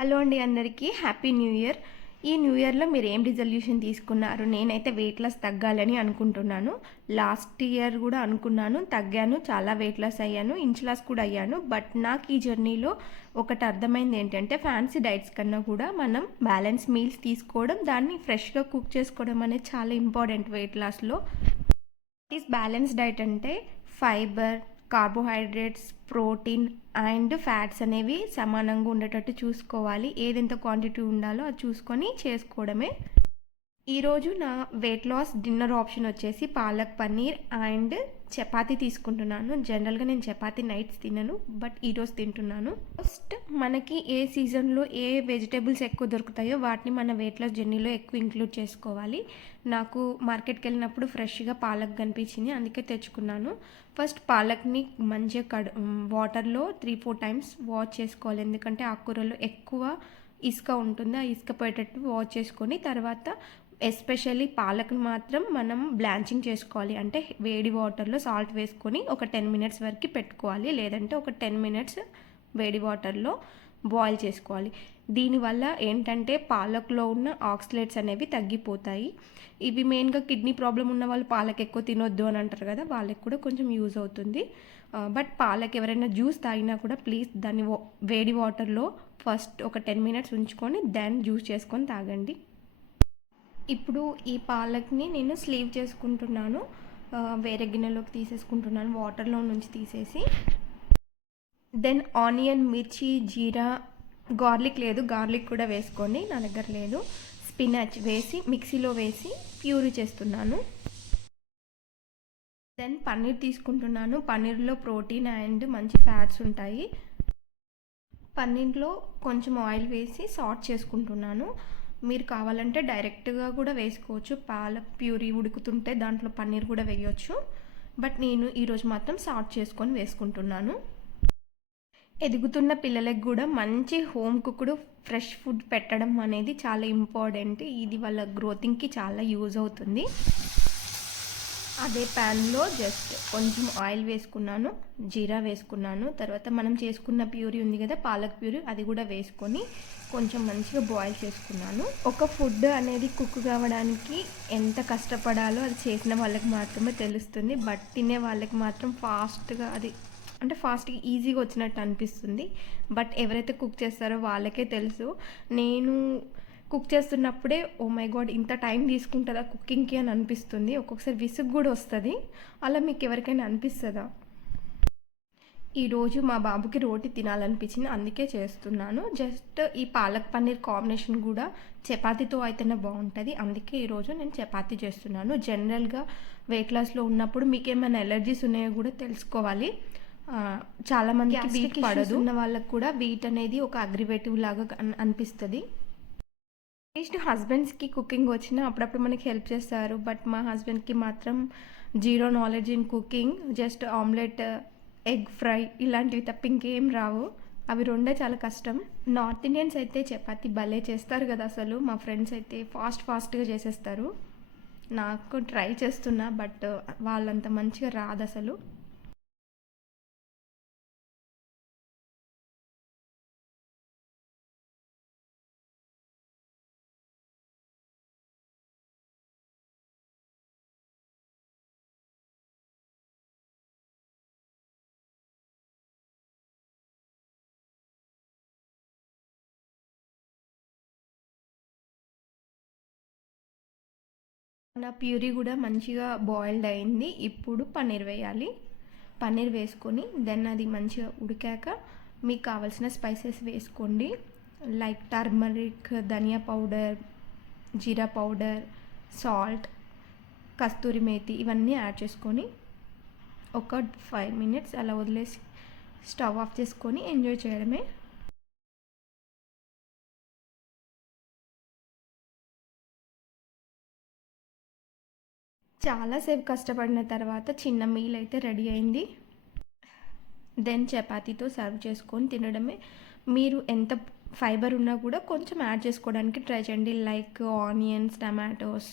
Hello అండి, అందరికీ happy new year. ఈ న్యూ ఇయర్లో మీరు ఏం రిజల్యూషన్ తీసుకున్నారు? నేనైతే వెయిట్ లాస్ తగ్గాలని అనుకుంటున్నాను. లాస్ట్ ఇయర్ కూడా అనుకున్నాను, తగ్గాను, చాలా వెయిట్ లాస్ అయ్యాను, ఇంచ్ లాస్ కూడా అయ్యాను. బట్ నాకు ఈ జర్నీలో ఒకటి అర్థమైంది ఏంటంటే, ఫ్యాన్సీ డైట్స్ కన్నా కూడా మనం బ్యాలెన్స్ మీల్స్ తీసుకోవడం, దాన్ని ఫ్రెష్గా కుక్ చేసుకోవడం అనేది చాలా ఇంపార్టెంట్ వెయిట్ లాస్లో. ఈస్ బ్యాలెన్స్ డైట్ అంటే fibre, carbohydrates, protein and fats అనేవి సమానంగా ఉండేటట్టు చూసుకోవాలి. ఏది ఎంత క్వాంటిటీ ఉండాలో అది చూసుకొని చేసుకోవడమే. ఈరోజు నా వెయిట్ లాస్ డిన్నర్ ఆప్షన్ వచ్చేసి పాలక్ పన్నీర్ అండ్ చపాతీ తీసుకుంటున్నాను. జనరల్గా నేను చపాతీ నైట్స్ తినను, బట్ ఈరోజు తింటున్నాను. ఫస్ట్ మనకి ఏ సీజన్లో ఏ వెజిటేబుల్స్ ఎక్కువ దొరుకుతాయో వాటిని మన వెయిట్ లాస్ జర్నీలో ఎక్కువ ఇంక్లూడ్ చేసుకోవాలి. నాకు మార్కెట్కి వెళ్ళినప్పుడు ఫ్రెష్గా పాలక్ కనిపించింది, అందుకే తెచ్చుకున్నాను. ఫస్ట్ పాలక్ని మంచిగా వాటర్లో 3-4 టైమ్స్ వాష్ చేసుకోవాలి, ఎందుకంటే ఆకుకూరలో ఎక్కువ ఇసుక ఉంటుంది. ఆ ఇసుక పోయేటట్టు వాష్ చేసుకొని తర్వాత ఎస్పెషల్లీ పాలక్ని మాత్రం మనం బ్లాంచింగ్ చేసుకోవాలి. అంటే వేడి వాటర్లో సాల్ట్ వేసుకొని ఒక 10 మినిట్స్ వరకు పెట్టుకోవాలి, లేదంటే ఒక 10 మినిట్స్ వేడి వాటర్లో బాయిల్ చేసుకోవాలి. దీనివల్ల ఏంటంటే పాలక్లో ఉన్న ఆక్సిలేట్స్ అనేవి తగ్గిపోతాయి. ఇవి మెయిన్గా కిడ్నీ ప్రాబ్లం ఉన్న వాళ్ళు పాలక్ ఎక్కువ తినొద్దు అని అంటారు కదా, వాళ్ళకి కూడా కొంచెం యూజ్ అవుతుంది. బట్ పాలక్ ఎవరైనా జ్యూస్ తాగినా కూడా ప్లీజ్ దాన్ని వేడి వాటర్లో ఫస్ట్ ఒక 10 మినిట్స్ ఉంచుకొని దెన్ జ్యూస్ చేసుకొని తాగండి. ఇప్పుడు ఈ పాలక్ని నేను స్లీవ్ చేసుకుంటున్నాను, వేరే గిన్నెలోకి తీసేసుకుంటున్నాను వాటర్లో నుంచి తీసేసి. దెన్ ఆనియన్, మిర్చి, జీరా, గార్లిక్ లేదు, గార్లిక్ కూడా వేసుకోండి, నా దగ్గర లేదు. స్పినాచ్ వేసి మిక్సీలో వేసి ప్యూరీ చేస్తున్నాను. దెన్ పన్నీర్ తీసుకుంటున్నాను. పన్నీర్లో ప్రోటీన్ అండ్ మంచి ఫ్యాట్స్ ఉంటాయి. పన్నీర్లో కొంచెం ఆయిల్ వేసి సాట్ చేసుకుంటున్నాను. మీరు కావాలంటే డైరెక్ట్గా కూడా వేసుకోవచ్చు, పాలక్ ప్యూరీ ఉడుకుతుంటే దాంట్లో పన్నీర్ కూడా వేయవచ్చు. బట్ నేను ఈరోజు మాత్రం సాట్ చేసుకొని వేసుకుంటున్నాను. ఎదుగుతున్న పిల్లలకు కూడా మంచి హోమ్ కుక్డ్ ఫ్రెష్ ఫుడ్ పెట్టడం అనేది చాలా ఇంపార్టెంట్. ఇది వాళ్ళ గ్రోతింగ్కి చాలా యూజ్ అవుతుంది. అదే ప్యాన్లో జస్ట్ కొంచెం ఆయిల్ వేసుకున్నాను, జీరా వేసుకున్నాను, తర్వాత మనం చేసుకున్న ప్యూరీ ఉంది కదా పాలక్ ప్యూరీ, అది కూడా వేసుకొని కొంచెం మంచిగా బాయిల్ చేసుకున్నాను. ఒక ఫుడ్ అనేది కుక్ కావడానికి ఎంత కష్టపడాలో అది చేసిన వాళ్ళకి మాత్రమే తెలుస్తుంది. బట్ తినే వాళ్ళకి మాత్రం ఫాస్ట్గా ఈజీగా వచ్చినట్టు అనిపిస్తుంది. బట్ ఎవరైతే కుక్ చేస్తారో వాళ్ళకే తెలుసు. నేను కుక్ చేస్తున్నప్పుడే ఓ మై గాడ్ ఇంత టైం తీసుకుంటుందా కుకింగ్కి అని అనిపిస్తుంది. ఒక్కొక్కసారి విసుగు కూడా వస్తుంది. అలా మీకు ఎవరికైనా అనిపిస్తుందా? ఈరోజు మా బాబుకి రోటీ తినాలనిపించింది, అందుకే చేస్తున్నాను. జస్ట్ ఈ పాలక్ పన్నీర్ కాంబినేషన్ కూడా చపాతీతో అయితేనే బాగుంటుంది, అందుకే ఈరోజు నేను చపాతీ చేస్తున్నాను. జనరల్గా వెయిట్ లాస్లో ఉన్నప్పుడు మీకు ఏమైనా ఎలర్జీస్ ఉన్నాయో కూడా తెలుసుకోవాలి. చాలామందికి వీట్ పడదు, ఉన్న వాళ్ళకు కూడా వీట్ అనేది ఒక అగ్రివేటివ్ లాగా అనిపిస్తుంది. అట్లీస్ట్ హస్బెండ్స్కి కుకింగ్ వచ్చినా అప్పుడప్పుడు మనకి హెల్ప్ చేస్తారు. బట్ మా హస్బెండ్కి మాత్రం zero knowledge in cooking. Just omelette, egg fry ఇలాంటివి తప్ప ఇంకేం రావు. అవి రెండే చాలా కష్టం. నార్త్ ఇండియన్స్ అయితే చపాతీ భలే చేస్తారు కదా అసలు. మా ఫ్రెండ్స్ అయితే ఫాస్ట్గా చేసేస్తారు. నాకు ట్రై చేస్తున్నా, బట్ వాళ్ళంత మంచిగా రాదు అసలు. నా ప్యూరీ కూడా మంచిగా బాయిల్డ్ అయింది. ఇప్పుడు పన్నీర్ వేయాలి. పన్నీర్ వేసుకొని దెన్ అది మంచిగా ఉడికాక మీకు కావాల్సిన స్పైసెస్ వేసుకోండి. లైక్ టర్మరిక్, ధనియా పౌడర్, జీరా పౌడర్, సాల్ట్, కస్తూరి మేతి ఇవన్నీ యాడ్ చేసుకొని ఒక 5 మినిట్స్ అలా వదిలేసి స్టవ్ ఆఫ్ చేసుకొని ఎంజాయ్ చేయడమే. చాలాసేపు కష్టపడిన తర్వాత చిన్న మీల్ అయితే రెడీ అయింది. దెన్ చపాతీతో సర్వ్ చేసుకొని తినడమే. మీరు ఎంత ఫైబర్ ఉన్నా కూడా కొంచెం యాడ్ చేసుకోవడానికి ట్రై చేయండి, లైక్ ఆనియన్స్, టమాటోస్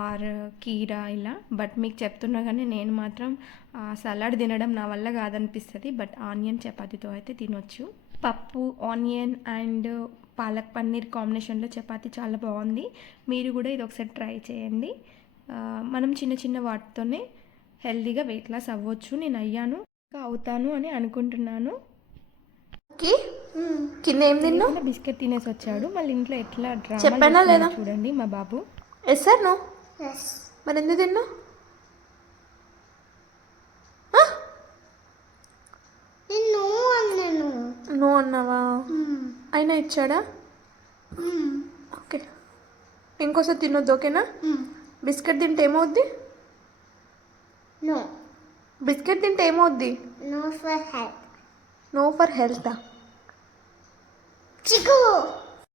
ఆర్ కీరా ఇలా. బట్ మీకు చెప్తున్నా కానీ నేను మాత్రం సలాడ్ తినడం నా వల్ల కాదనిపిస్తుంది. బట్ ఆనియన్ చపాతీతో అయితే తినొచ్చు. పప్పు, ఆనియన్ అండ్ పాలక్ పన్నీర్ కాంబినేషన్లో చపాతీ చాలా బాగుంది. మీరు కూడా ఇది ఒకసారి ట్రై చేయండి. మనం చిన్న చిన్న వాటితోనే హెల్తీగా వెయిట్ లాస్ అవ్వచ్చు. నేను అయ్యాను, ఇంకా అవుతాను అని అనుకుంటున్నాను. కింద ఏం తిన్నావు? బిస్కెట్ తినేసి వచ్చాడు. మళ్ళీ ఇంట్లో ఎట్లా చెప్పానా డ్రామా లేదా? చూడండి మా బాబు. Yes sir no? మరి ఎందుకు తిన్నావు? నో అన్నావా? అయినా ఇచ్చాడా? ఓకే, ఇంకోసారి తినొద్దు, ఓకేనా? బిస్కెట్ తింటే ఏమవుద్ది? No, బిస్కెట్ తింటే ఏమవుద్ది? no for help. No for హెల్తా? Chico!